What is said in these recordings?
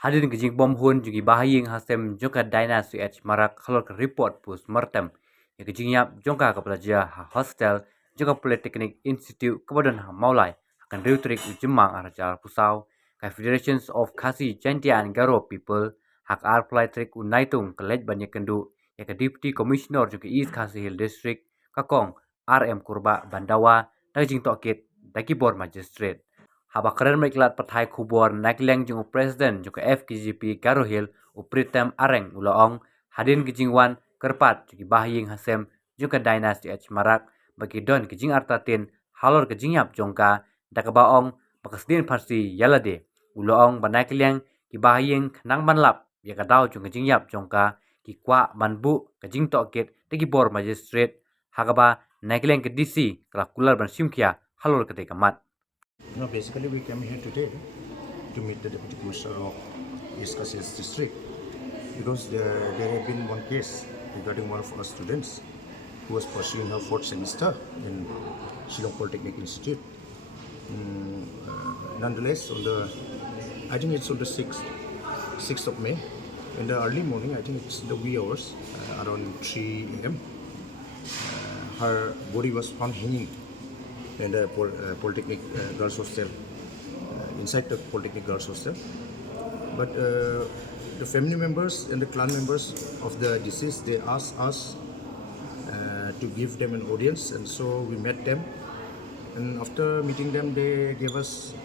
Hadirin kejing bom hun juga bahaying hasem jongka dina suech marak halor ke report postmortem. Ya kejing yap jongka ke pelajar hostel jongka Polytechnic Institute kemudian maulai akan reutrik ujemang arajar pusau ke Federations of Khasi Jantian Garo People hak ar Polytechnic unaitung kelej banyak kendu ya ke Deputy Commissioner juga East Khasi Hill District kakong RM Kurba Bandawa daging Tohkit dagi bor Magistrate. Haba keren meklat patai kubor nakleng jung presiden jung FKGP Garo Hill upritem areng uloong hadin kijingwan kerpat jugi bahying hasem jung dynasty H marak bagi don kijing Artatien halor kijingyap jongka dakabaong bakasdin Phasi yalade uloong banakleng ki bahying nang manlap ya kadau jung kijingyap jongka ki Kwah manbu kijing Tohkit degi bor Magistrate hagaba nakleng ke DC kalakular bansimkia halor ketekamat. No, basically we came here today to meet the Deputy Commissioner of East Khasi District because there had been one case regarding one of our students who was pursuing her 4th semester in Shillong Polytechnic Institute. Nonetheless, I think it's on the 6th of May, in the early morning, I think it's the wee hours, around 3 a.m. Her body was found hanging in the Polytechnic Girls Hostel, inside the Polytechnic Girls Hostel. But the family members and the clan members of the deceased, they asked us to give them an audience, and so we met them. And after meeting them, they gave us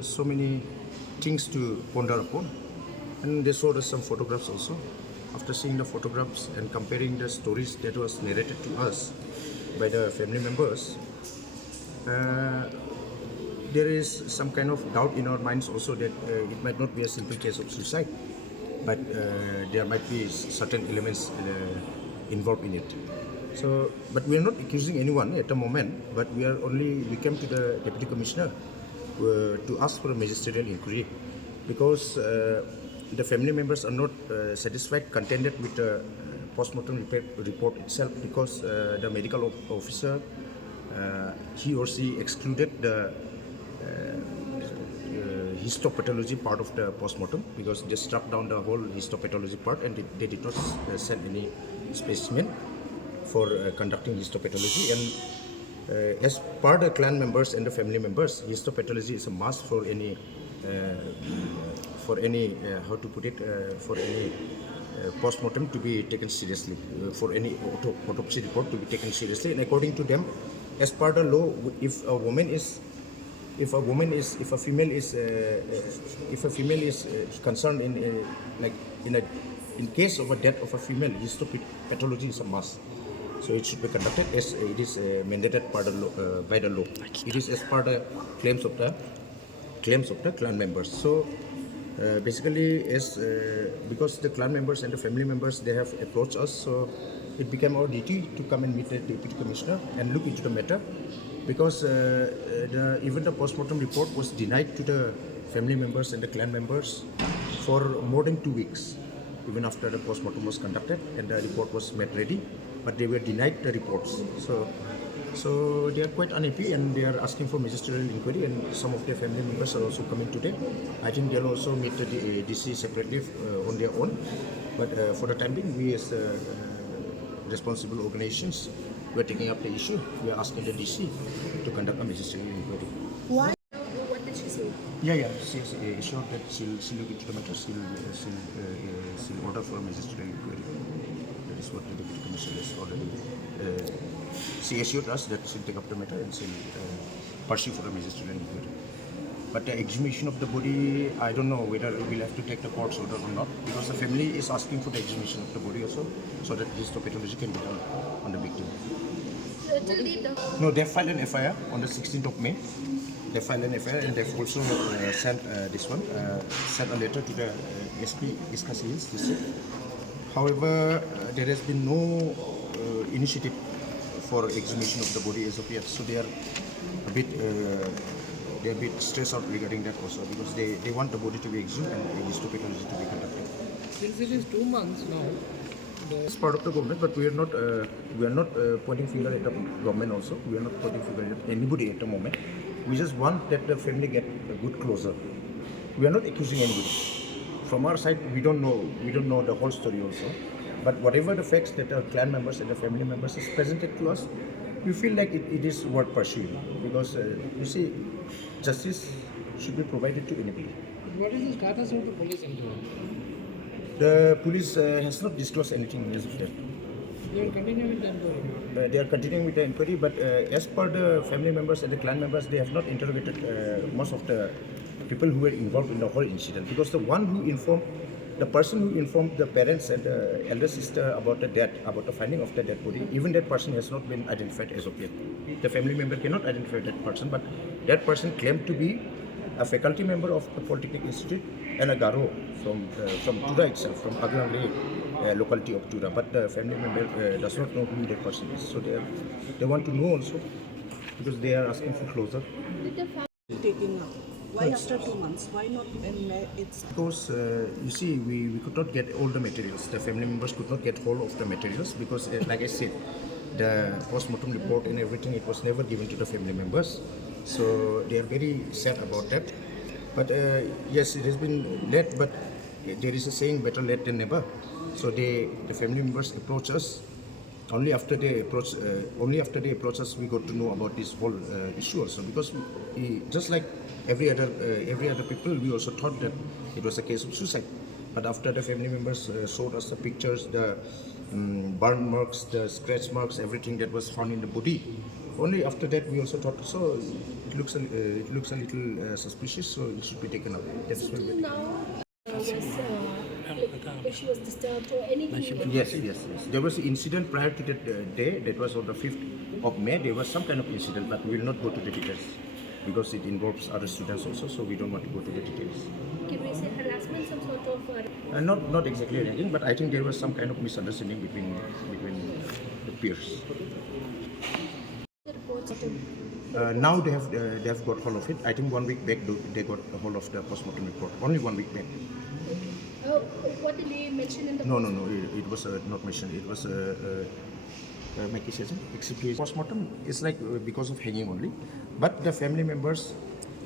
so many things to ponder upon. And they showed us some photographs also. After seeing the photographs and comparing the stories that was narrated to us by the family members, there is some kind of doubt in our minds also that it might not be a simple case of suicide, but there might be certain elements involved in it. So, but we are not accusing anyone at the moment, but we came to the Deputy Commissioner to ask for a magisterial inquiry because the family members are not satisfied, contented with the postmortem report itself because the medical officer he or she excluded the histopathology part of the postmortem because they struck down the whole histopathology part and they did not send any specimen for conducting histopathology. And as per the clan members and the family members, histopathology is a must for any how to put it, for any postmortem to be taken seriously, for any autopsy report to be taken seriously. And according to them, as per the law, if a female is concerned in case of a death of a female, histopathology is a must. So it should be conducted as it is mandated by the law. It is as per the claims of the clan members. So basically, because the clan members and the family members, they have approached us, so it became our duty to come and meet the Deputy Commissioner and look into the matter, because even the postmortem report was denied to the family members and the clan members for more than 2 weeks, even after the postmortem was conducted and the report was made ready, but they were denied the reports. So they are quite unhappy and they are asking for magisterial inquiry, and some of their family members are also coming today. I think they'll also meet the DC separately on their own, but for the time being, we as responsible organizations, we are taking up the issue. We are asking the DC to conduct a magisterial inquiry. Why? What did she say? Yeah. She's assured that she'll look into the matter. She'll order for a magisterial inquiry. That is what the Deputy Commissioner has already. She assured us that she'll take up the matter and she'll pursue for a magisterial inquiry. But the exhumation of the body, I don't know whether we'll have to take the court's order or not, because the family is asking for the exhumation of the body also, so that histopathology can be done on the victim. No, they filed an FIR on the 16th of May. They filed an FIR and they've also sent a letter to the SP East Khasi Hills District. However, there has been no initiative for exhumation of the body as of yet, so they are a bit stressed out regarding that also, because they want the body to be exhumed and histopathology to be conducted. Since it is 2 months now, it's part of the government, but we are not pointing finger at the government also. We are not pointing finger at anybody at the moment. We just want that the family get a good closure. We are not accusing anybody. from our side, we don't know the whole story also. But whatever the facts that our clan members and the family members is presented to us, we feel like it is worth pursuing, because you see, justice should be provided to anybody. What is the status of the police inquiry? The police has not disclosed anything as of yet. They are continuing with the inquiry. They are continuing with the inquiry, but as per the family members and the clan members, they have not interrogated most of the people who were involved in the whole incident, because the person who informed the parents and the elder sister about the death, about the finding of the dead body, even that person has not been identified as of yet. The family member cannot identify that person, but that person claimed to be a faculty member of the Polytechnic Institute and a Garo from Tura itself, from Aglangle locality of Tura. But the family member does not know who that person is. So they want to know also, because they are asking for closure. Taking now. Why after 2 months? Why not when it's... Because you see, we could not get all the materials. The family members could not get hold of the materials because, like I said, the postmortem report and everything, it was never given to the family members. So they are very sad about that. But yes, it has been late, but there is a saying, better late than never. So the family members approach us. Only after they approach us, we got to know about this whole issue also. Because just like every other people, we also thought that it was a case of suicide. But after the family members showed us the pictures, the burn marks, the scratch marks, everything that was found in the body, only after that we also thought, so it looks a little suspicious, so it should be taken away. That's So why till now, if she was disturbed or anything? Yes. There was an incident prior to that day. That was on the 5th of May. There was some kind of incident, but we will not go to the details because it involves other students also, so we don't want to go to the details. Can we say harassment, some sort of... Not exactly anything, but I think there was some kind of misunderstanding between the peers. the reports Now they have got hold of it. I think 1 week back they got a hold of the postmortem report. Only 1 week back. what did they mention in the... No. It was not mentioned. It was postmortem is like because of hanging only. But the family members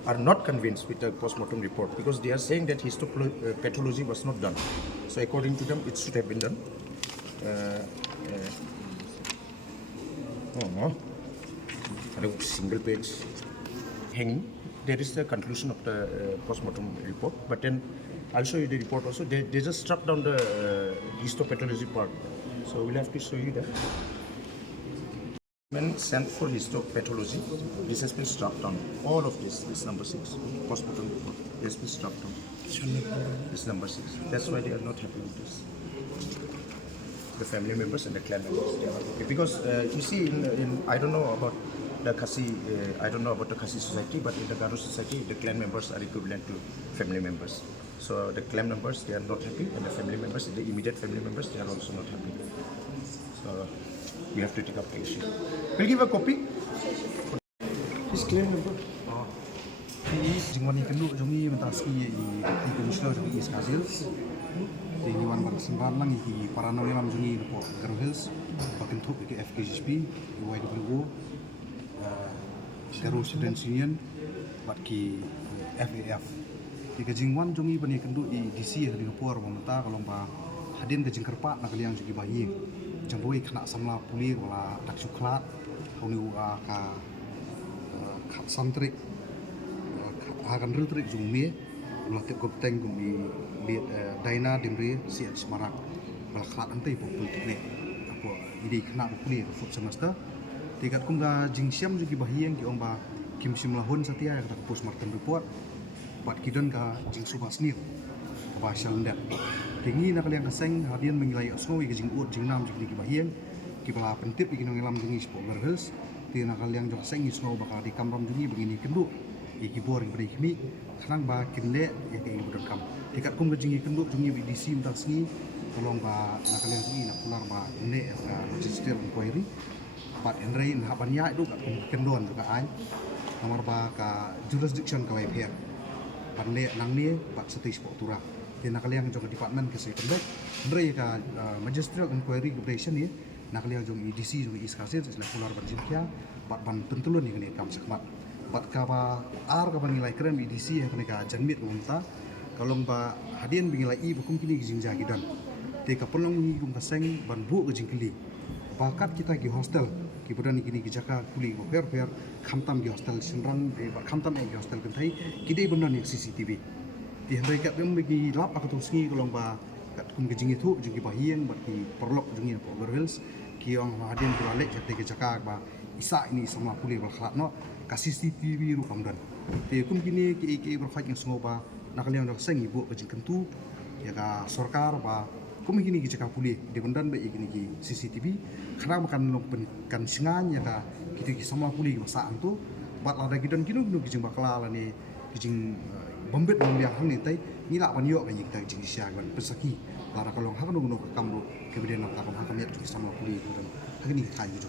are not convinced with the postmortem report because they are saying that histopathology was not done. So according to them, it should have been done. A single page hanging. That is the conclusion of the postmortem report. But then I'll show you the report also. They just struck down the histopathology part. So we'll have to show you that. When sent for histopathology, this has been struck down. All of this number 6, postmortem report, has been struck down. This number 6. That's why they are not happy with this. The family members and the clan members, they are not happy. Because you see, I don't know about the Khasi society, but in the Garo society, the clan members are equivalent to family members. So the clan members, they are not happy, and the family members, the immediate family members, they are also not happy. So we have to take up the issue. We'll give a copy. His claim number. Jingwani kenu jongi mentaski i komisioner jongi iskazil. Di wan bang semban lang i parano yang jongi po Garuhils, pakin thuk ke FKHP, YWO, Garu Students Union, bat ki FAF. Di jingwan jongi bani kendu i DC di Papua Mata kalau ba hadin ke jingkerpa nak liang jongi bayi. Jangwei kena Samla Pule wala tak suklat kau ka santrik akan rutrik jumie wala tip kopteng gumi lihat daina dimri si semarak wala khat antai politik aku ide kena Pule food semester tikat kumga jingsiam juga bahieng ki omba kim simlahun satia yang tak postmortem report bat kidan ka jing subasnir ba shalndat Tingi nak liang kaseng hadian mengilai asno jing ut jing nam jing ki bahieng ki bala pentip ki ngelam jing ispo berhels ti nak liang jok seng isno bakal di kamram jing begini kendu ki bor beri kini khanang ba kinle ya ke ibu kam tikat kum jing kendu jing BDC mentak sni tolong ba nak liang jing nak pular ba ne Magistrate inquiry pat enrei nah banya itu ka kendon juga ai nomor ba ka jurisdiction ka pihak panle nang ni pat setis po turah nak liang jong department ke second back mereka Magistrate inquiry operation ni nak liang jong EDC jong iskasir sila pular berjingkia bat ban tentulun ni kam sekmat bat ka ba ar ka nilai keren EDC ya kena janmit unta kalau ba hadin bingila i bukum kini gijing jagidan te ka pelong ni gum kaseng ban bu gijing kili bakat kita gi hostel ki budan kini gijaka kuli go per khamtam gi hostel sinrang de ba khamtam gi hostel kan thai kidai benan yang CCTV ti handai kat dem bagi lap aku tusngi kalau ba kat kum gijing itu jungi bahieng bat ki perlok jungi po girls ki ong hadin beralek jate gijaka ba isa ini Samla Pule berkhalat no kasih CCTV ru kamdan te kum kini ki berkhaj yang sengoba nakaliang dak seng ibu ke kentu ya ka sarkar ba kum kini ki cakap Pule de bendan ba ikini ki CCTV khana makan long kan singan ya ka kita ki Samla Pule masa antu bat ada gidan kinu kijing bakla la ni kijing bombet yang hang ni tai ni la pan yo ka kita kijing sia ban pesaki lara kalong hang no kamru kemudian nak kam hang ya ki Samla Pule dan hang ni kai ju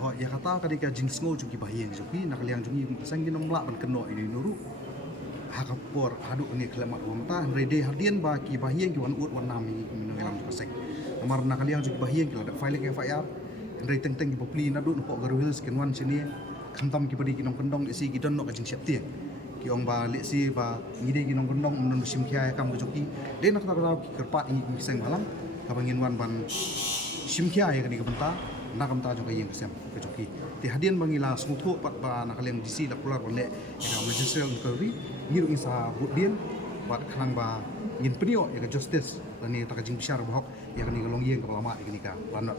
oh ya kata kadika jing sngo ju ki bahieng ju ki nakaliang ju ni sang ginom la ban keno ini nuru hakapor hadu ni kelamat wamta rede hadian ba ki bahieng ki wan ut wan nam ni minong elam ju kasek namar nakaliang ju ki bahieng ki la file ke FIR rei teng ki popli na du no po garu hills ken wan sini khamtam ki badi ki nong kendong isi ki don no ka jing septi ki ong ba le si ba ngide ki nong kendong mun sim khia kam ju ki de nak ta ki kerpat ni ki seng malam ka bangin wan ban sim khia ya ki benta nakam ta juga yang kesem kejoki ti hadian bangila smutu pat ba nakaliang DC la pular wale ya Magistrate inquiry ngiru isa budien pat khanang ba ngin penio ya justice lani ta kajing besar bahok ya ni golong yang kepala mak ni ka lanot